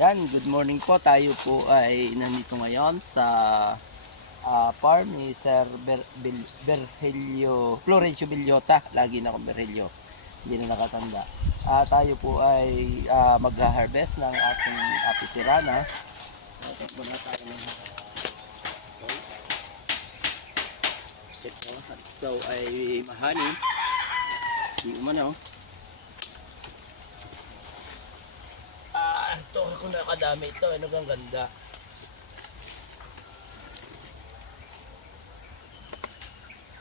Yan, good morning po. Tayo po ay nandito ngayon sa ah, farm ni Sir Ber- Bil- Berhelio, Florencio Villota. Lagi na akong Berhelio. Hindi na nakatanda. Ah, tayo po ay ah, mag-harvest ng ating apisirana. Ito na tayo ng ito ay mahani. Hindi umano. Ah, ito ako nakadami ito. Ano ang ganda.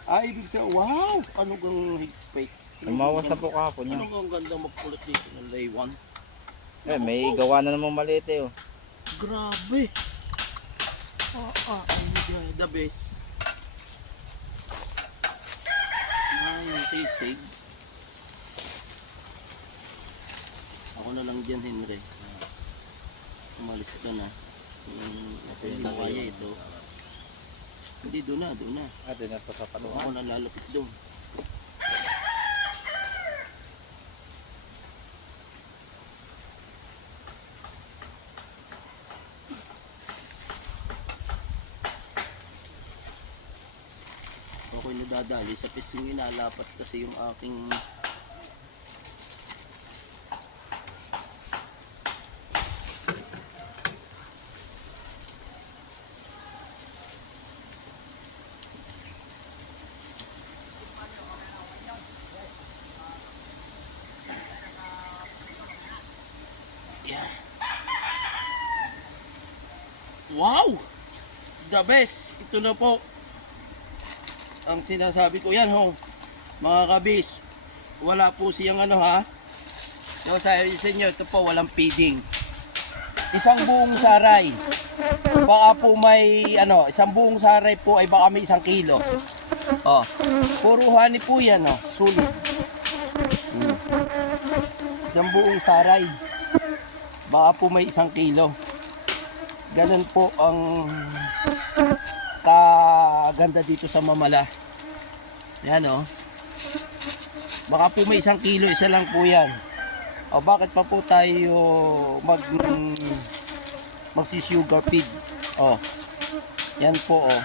Ay, ibig sabihin, wow! Ano kang higpit? Lumawas na po kahapon Ano yun. ang ganda magpulot dito ng laywan? Eh, may gawa na naman maliit eh. Oh. Grabe! Ah, ah, ano the best. Ay, yung tisig. Ako na lang dyan, Henry. Ah, Umalis ka na. Hmm, ito yung kaya ito. Hindi, doon na, doon na. Ate na sa Ako patuhan. na lalapit doon. Ako'y nadadali sa pising inalapat kasi yung aking Yeah. Wow! The best! Ito na po. Ang sinasabi ko yan ho. Mga kabis. Wala po siyang ano ha. So sa, sa inyo, ito po walang feeding. Isang buong saray. Baka po may ano, isang buong saray po ay baka may isang kilo. Oh. Puro honey po yan oh. Sulit. Hmm. Isang buong saray baka po may isang kilo. Ganun po ang kaganda dito sa Mamala. Yan o. Baka po may isang kilo, isa lang po yan. O bakit pa po tayo mag magsi-sugar feed? O. Yan po o.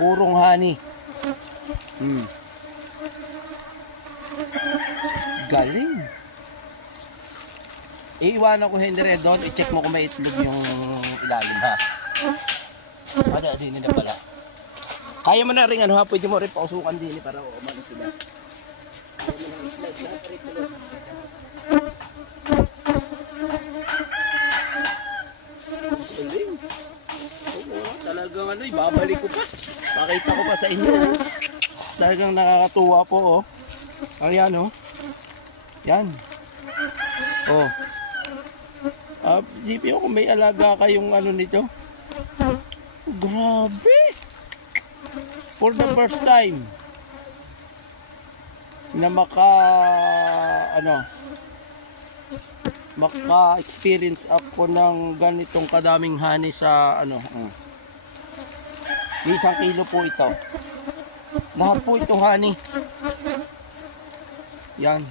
Purong honey. Hmm. Galing. Iiwanan ko Henry doon, i-check mo kung may itlog yung ilalim ha. Ada din na pala. Kaya mo na rin ano ha, pwede mo rin pausukan din eh, para umano sila. Talagang ano, ibabalik ko pa. Pakita ko pa sa inyo. Talagang nakakatuwa po oh. Ayan oh. Yan. Oh. Ah, uh, kung may alaga kayong ano nito. Grabe. For the first time na maka ano maka-experience ako ng ganitong kadaming honey sa ano mm. isang kilo po ito lahat po ito honey yan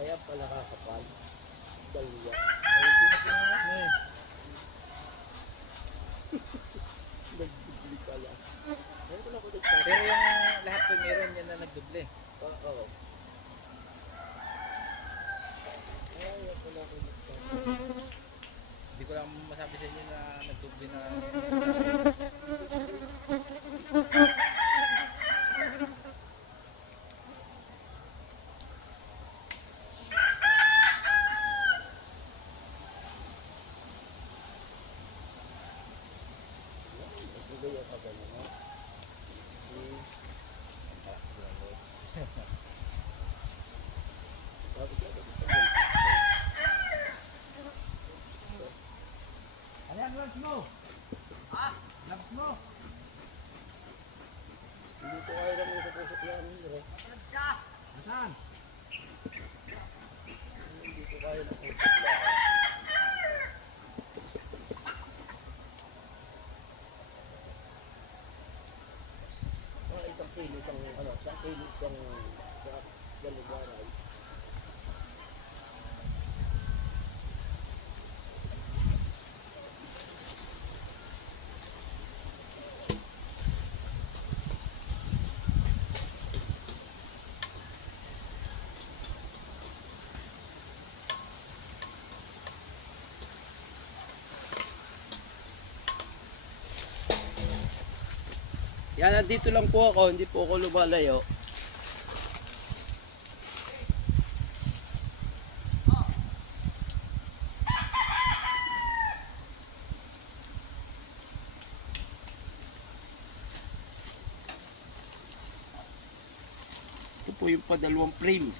Kaya pala kakapal. Dalawa. Ayun pinag eh. Nagbibili pala. Ayun ko na ko nagtaka. Pero yung lahat po meron yan na nagduble. Oo. oo. Ayun pala ko nagtaka. Hindi ko lang masabi sa inyo na nagduble na Gaya ka ganun, no? Ano yan, lunch mo? Ha? Lunch mo? Ko lang yung sapusok yan, bro. Nasaan? Hindi ko kaya ng pusok lang. Mga isang kilo, isang, kilo, isang, sa galugaray. Yan, nandito lang po ako, hindi po ako lumalayo. Ito po yung padalawang frame.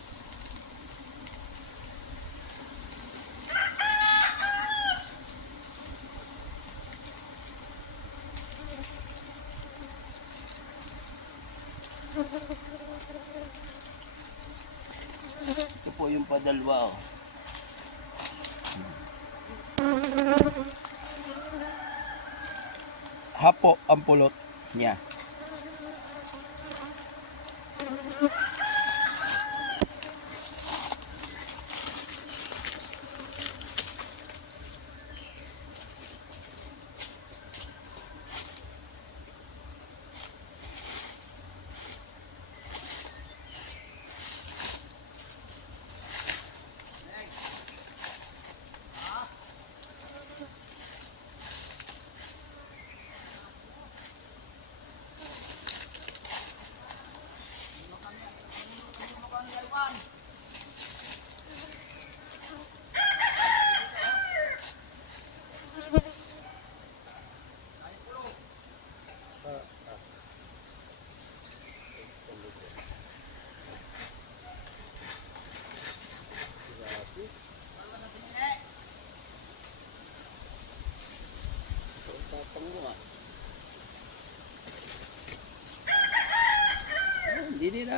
Ito padalwa. Oh. Hapo ang pulot niya.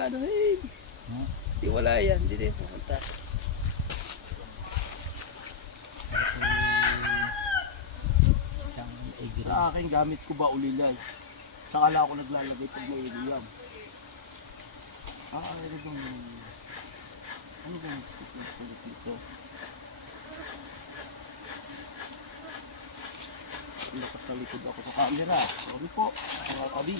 Nila ano eh. Hindi wala yan. Hindi nila pupunta. Sa akin gamit ko ba ulilay? Sakala ako naglalagay pag may iliyam. Ah, ano bang... Ano bang kulit nito? Nakatalikod ako sa camera. Sorry po, mga kabi.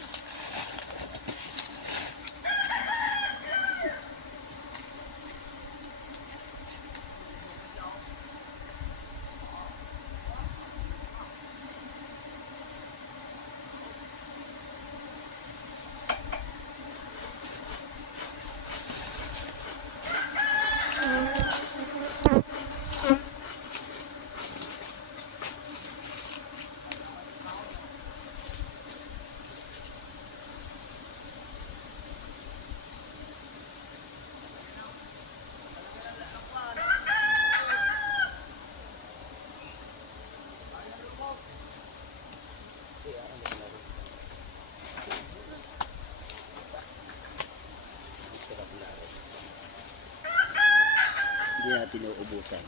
Natin.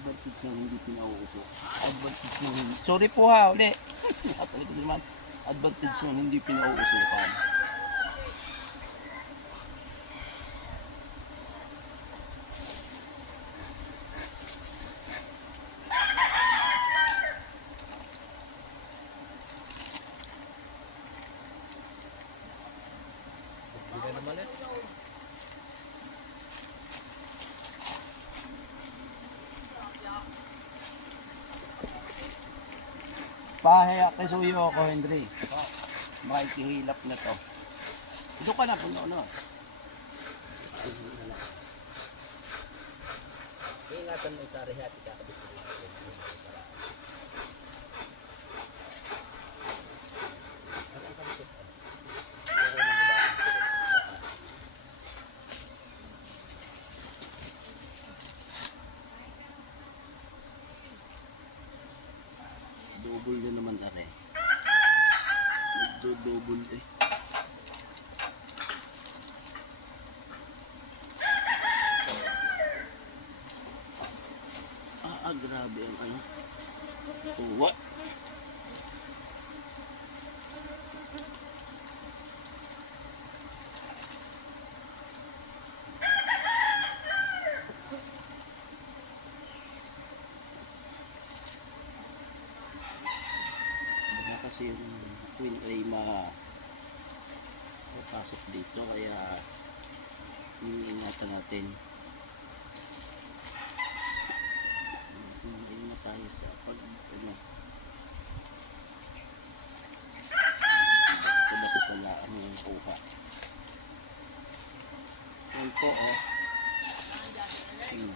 Advantage ng hindi pinauuso. Advantage ng hindi... Sorry po ha, uli. Kapalik naman. Advantage ng hindi pinauusukan. Hindi na naman eh. Suyo ako, Henry. Makikihilap na to. Doon ka na, puno na. Ingatan mo sa rehat, ikakabit mo. Double na naman are. Nagdo-double eh. Ah, ah, grabe ang ano. Uwa. Baka kasi yung queen ay ma mapasok dito kaya iniingatan natin. Hindi na tayo sa pag ano. Basta basta lang yung kuha. Yan po oh. Hmm.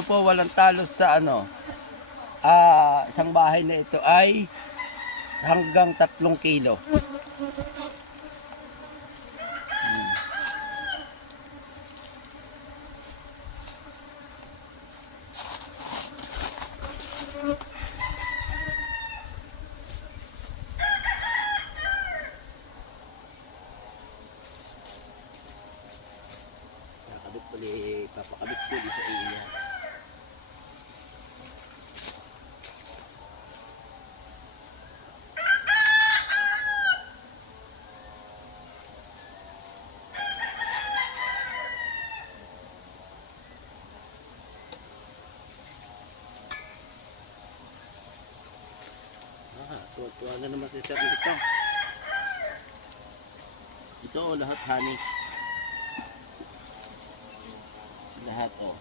Ito po walang talo sa ano. Ah, isang bahay na ito ay hanggang tatlong kilo. Hmm. Nakabit pali, papakabit ko di sa iya. Ah, na naman si Sir dito. Ito oh, lahat honey. Lahat oh.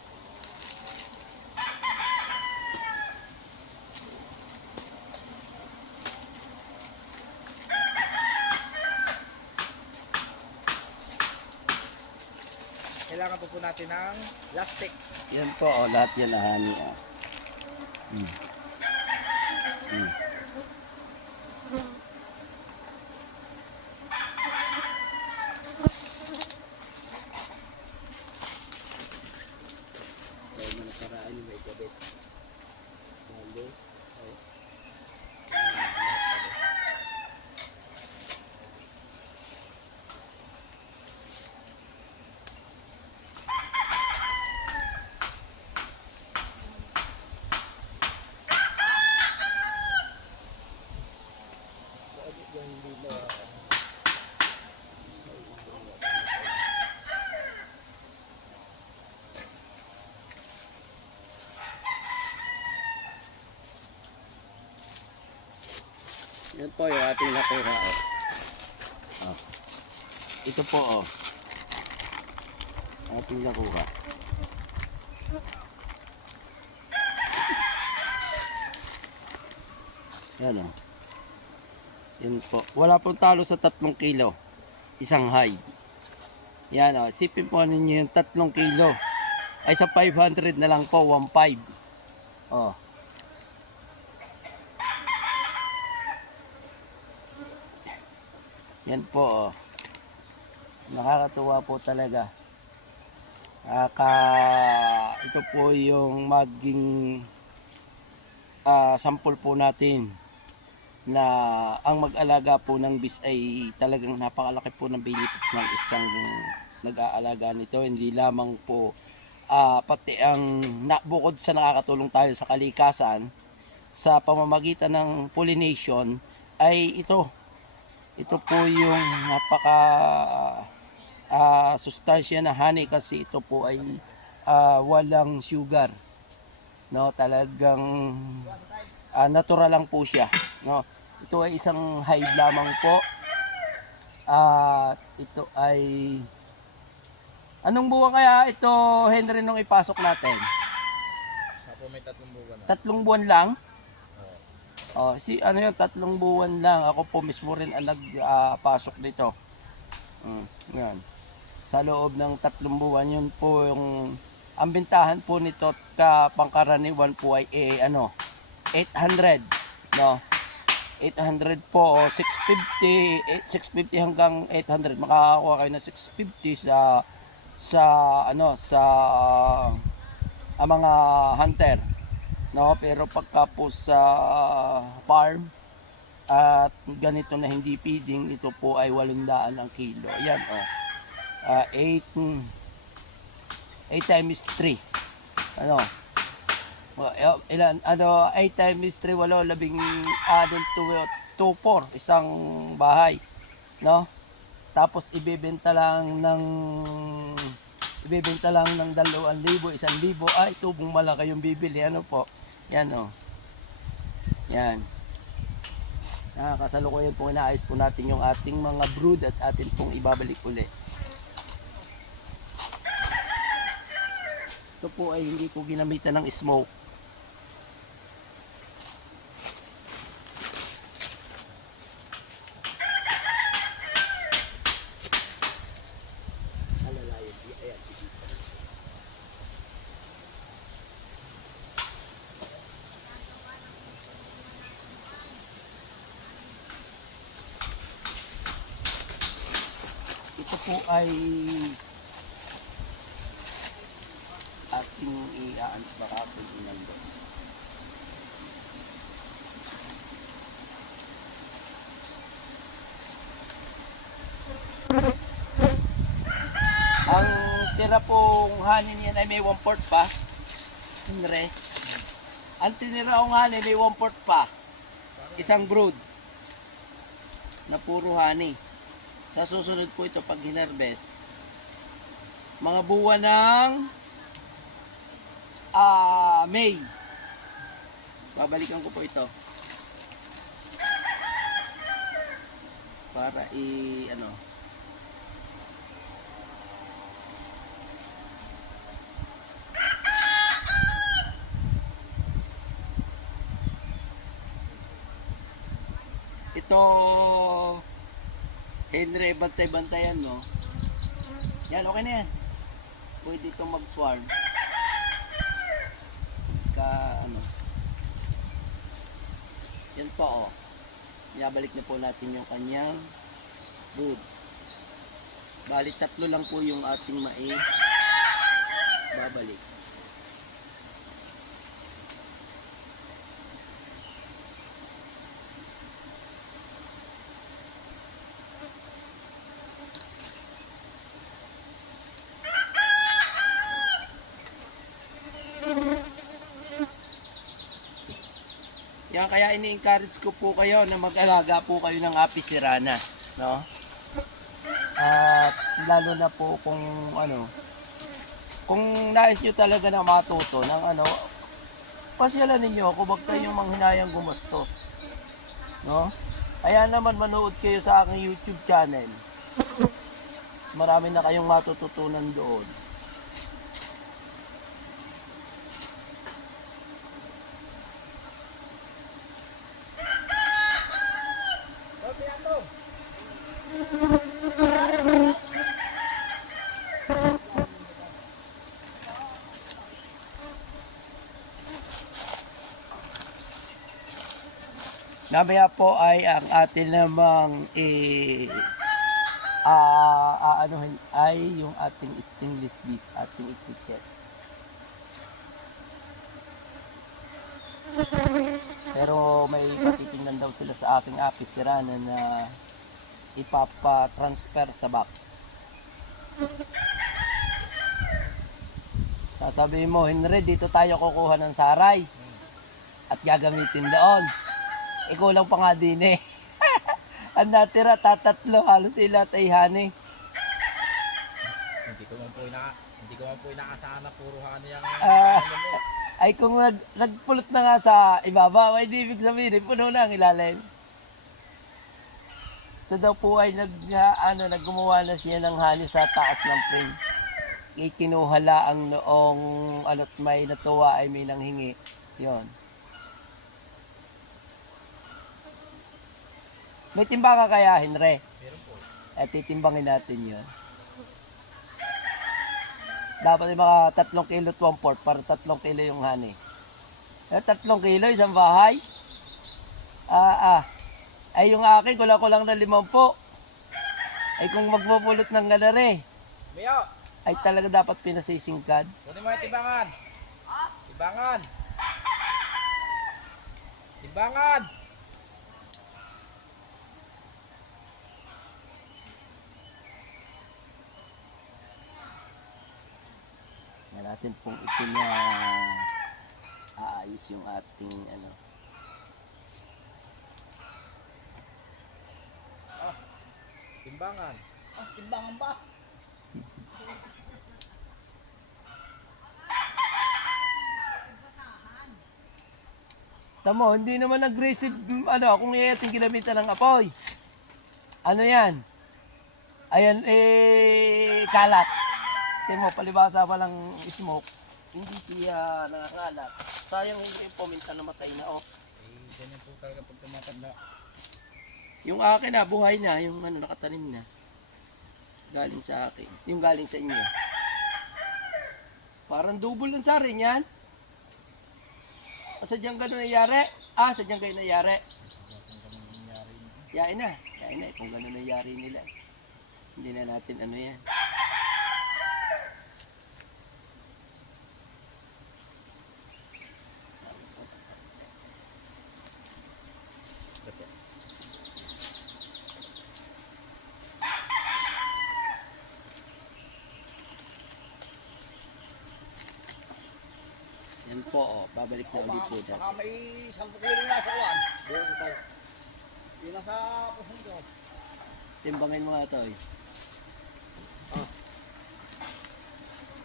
Kailangan po po natin ng plastic. Yan po oh, lahat yan na honey oh. Mm. Mm. Kaya mo nakaraan yung may gabit. Lalo. Oh. Yan, lahat pala. Yan po yung ating natira. Oh. Oh. Ito po oh. Ating nakuha. Yan oh. Yan po. Wala pong talo sa tatlong kilo. Isang high. Yan oh. Sipin po ninyo yung tatlong kilo. Ay sa 500 na lang po. 1.5. Oh. Yan po, oh. Nakakatuwa po talaga. Aka, ito po yung maging ah, sample po natin na ang mag-alaga po ng bis ay talagang napakalaki po ng benefits ng isang nag-aalaga nito. Hindi lamang po ah, pati ang bukod sa nakakatulong tayo sa kalikasan sa pamamagitan ng pollination ay ito ito po yung napaka ah, sustansya na honey kasi ito po ay ah, walang sugar. No, talagang ah, natural lang po siya, no. Ito ay isang hive lamang po. At ito ay Anong buwan kaya ito, Henry, nung ipasok natin? Tatlong buwan na. Tatlong buwan lang? Oh, si ano yun, tatlong buwan lang. Ako po mismo rin ang nagpasok dito. Mm, yan. Sa loob ng tatlong buwan, yun po yung ang bintahan po nito ka pangkaraniwan po ay eh, ano 800 no 800 po o 650 eh, 650 hanggang 800 makakakuha kayo ng 650 sa sa ano sa ang mga hunter no pero pagka po sa farm at ganito na hindi feeding ito po ay 800 ang kilo. Yan oh. Ah, 8 mm, 8 times 3 ano? Eh, ilan ano 8 times 3 walo labing adon to 2 4 isang bahay. No? Tapos ibebenta lang ng ibebenta lang ng 2,000 1,000 ay tubong malaki yung bibili. Ano po yan oh. Yan. Ah, kasalukuyan po inaayos po natin yung ating mga brood at atin pong ibabalik uli. Ito po ay hindi ko ginamitan ng smoke ay ating iaan baka inando. Ang tira pong hanin niyan ay may 1 port pa. Henry. Ang tinira kong hanin may 1 port pa. Isang brood. Na puro honey. Sa susunod po ito pag hinarbest. Mga buwan ng ah May. Babalikan ko po ito. Para i ano Ito Henry, bantay-bantayan no. Yan, okay na yan. Pwede itong mag-swarm. Ka, ano. Yan po, oh. Iabalik na po natin yung kanyang brood. Bali, tatlo lang po yung ating mai. Babalik. Yan kaya ini-encourage ko po kayo na mag-alaga po kayo ng apis sirana, no? At lalo na po kung ano, kung nais nyo talaga na matuto ng ano, pasyalan ninyo ako wag kayong manghinayang gumastos. No? Kaya naman manood kayo sa aking YouTube channel. Marami na kayong matututunan doon. Mamaya po ay ang atin namang eh, ah, ah, anuhin ay yung ating stainless bees ating etiquette. Pero may patitingnan daw sila sa aking apis sirana na ipapa-transfer sa box. Sasabihin mo, Henry, dito tayo kukuha ng saray at gagamitin doon. Ikaw lang pa nga din eh. Ang natira, tatatlo, halos sila at honey. Hindi ko man po ina hindi ko man po inaasahan na puro hani ang Ah. Ay kung nag, nagpulot na nga sa ibaba, ay di ibig sabihin, eh, puno na ang ilalim. Ito daw po ay nag, ano, naggumawa na siya ng honey sa taas ng frame. Ikinuha laang noong ano't may natuwa ay may nanghingi. Yon. May timba ka kaya, Henry? Meron po. Eh, titimbangin natin yun. Dapat yung mga tatlong kilo at one fourth para tatlong kilo yung honey. Eh, tatlong kilo, isang bahay. Ah, ah. Ay, yung akin, kulang-kulang na limampu. Ay, kung magpupulot ng ganare, Mio, ay talaga dapat pinasisingkad. kunin mo yung tibangan. Tibangan. Tibangan. Yan natin pong ito na aayos yung ating ano. Timbangan. Tamo, hindi naman aggressive, mm, ano, kung iating ginamitan ng apoy. Ano yan? Ayan, eh, kalat. Tingnan mo, palibasa pa lang smoke. Hindi siya nakakalat. Sayang hindi yung puminta namatay na, oh. Eh, ganyan po talaga pag tumatanda. Yung akin na, buhay na, yung ano, nakatanim na. Galing sa akin. Yung galing sa inyo. Parang double ng sarin yan. O sadyang ganun nangyari? Ah, sadyang ganun nangyari. Yain na. Yain na. Kung ganun nangyari nila. Hindi na natin ano. Yan babalik na ulit po dyan. Baka may 10 kilo na sa uwan. Doon tayo. Yun nasa pusong ko. Timbangin mo nga ito eh. Oh.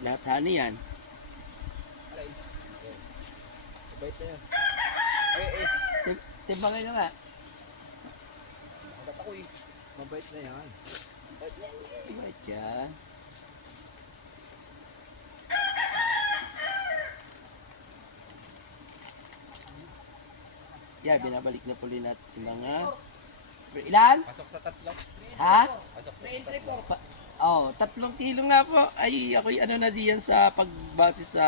Lahat hani yan. Alay. Mabait na yan. Eh, eh. Tim- timbangin mo nga. Magat ako eh. Mabait na yan. Diba dyan? Yan, binabalik na po rin natin yung mga... Ilan? Pasok sa tatlo. Ha? Pasok sa tatlo. Pa- oh, tatlong kilo nga po. Ay, ako'y ano na diyan sa pagbase sa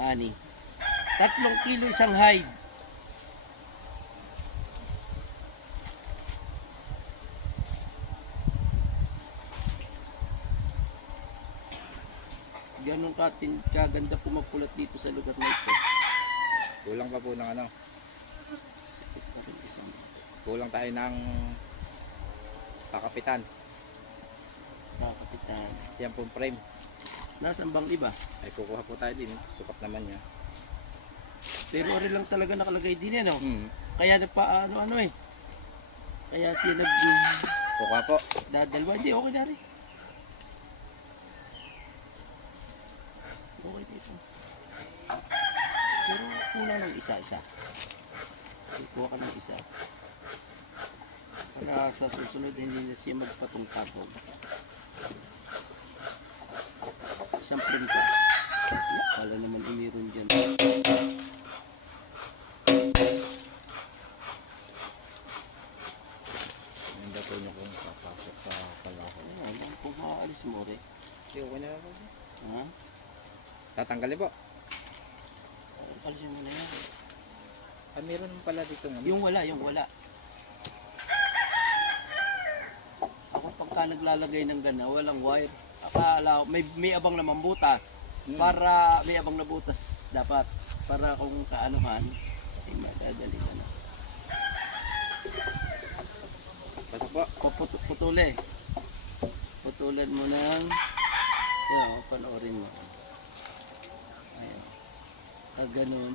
honey. Tatlong kilo isang hide. Ganon katin kaganda pumapulat dito sa lugar na ito. Kulang pa po ng ano. Pa Kulang tayo ng kakapitan. nakakapitan. Yan pong frame. Nasaan bang iba? Ay kukuha po tayo din. Sukat naman niya. Pero rin lang talaga nakalagay din yan, oh. Hmm. Kaya nagpa ano ano eh. Kaya siya nag Kukuha po. dadalwa. Hindi, okay na rin. Okay dito. Kulang ng isa-isa. Kuha ka ng isa. Para sa susunod hindi na siya magpatong-patong. Isang printa. Kala naman umiron dyan. Ang dato niya kung papasok sa palako. Ayan, kung makaalis mo rin. Okay, okay na po. Ha? Tatanggalin po. Alisin mo na yan. Ah, meron pala dito nga. Yung wala, yung wala. Ako pagka naglalagay ng gana, walang wire. Akala, may, may abang naman butas. Hmm. Para may abang na butas dapat. Para kung kaanuhan, ay madadali na. Pasok po. Puput putuli. Putulan mo ng, yan, o, panoorin mo. Ah, ganun.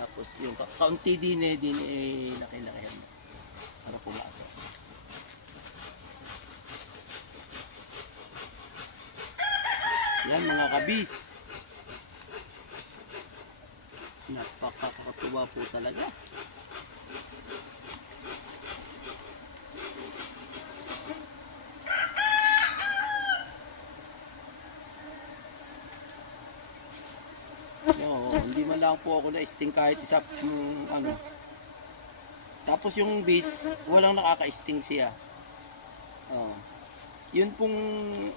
Tapos yung ka- kaunti din eh, din eh, laki-lakihan mo. Para pumasok. Yan mga kabis. Napakakatuwa po talaga. Oo, hindi man lang po ako na-sting kahit isa mm, ano. Tapos yung bis, walang nakaka-sting siya. Oh. Yun pong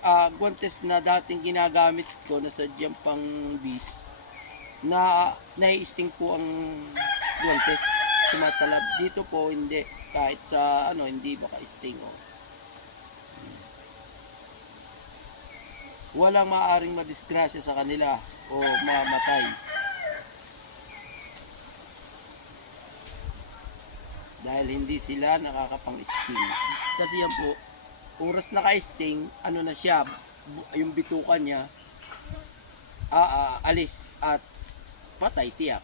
ah, guantes na dating ginagamit ko na sadyang pang bis na nai-sting po ang guantes tumatalab dito po hindi kahit sa ano hindi baka sting oh. walang maaring madisgrasya sa kanila o mamatay dahil hindi sila nakakapang-sting kasi yan po oras naka-sting ano na siya yung bitukan niya ah, ah, alis at patay tiyak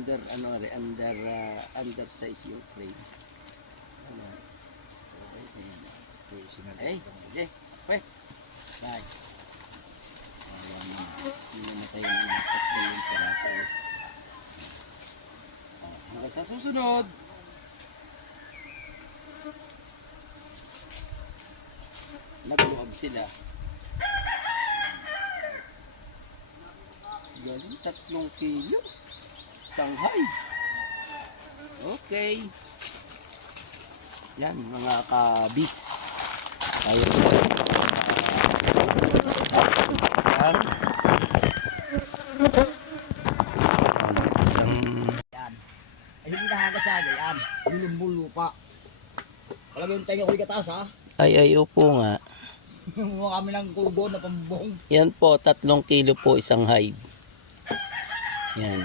under ano under uh, under size yung frame. Ano? Okay ayan. Okay, bye. Ayan na namatay yung mga touch na yung peraso Ah, hanggang sa susunod. Nagluwag sila. Galing tatlong kilo Shanghai. Okay. Yan, mga kabis. Tayo po. Isang. Yan. Ay, hindi nakagat sa akin. Yan. Bulumbul lupa. Palagay yung tayo ko kataas ha. Ay, ay, upo nga. Mukha kami ng kubo na pambong. Yan po, tatlong kilo po isang hide. Yan.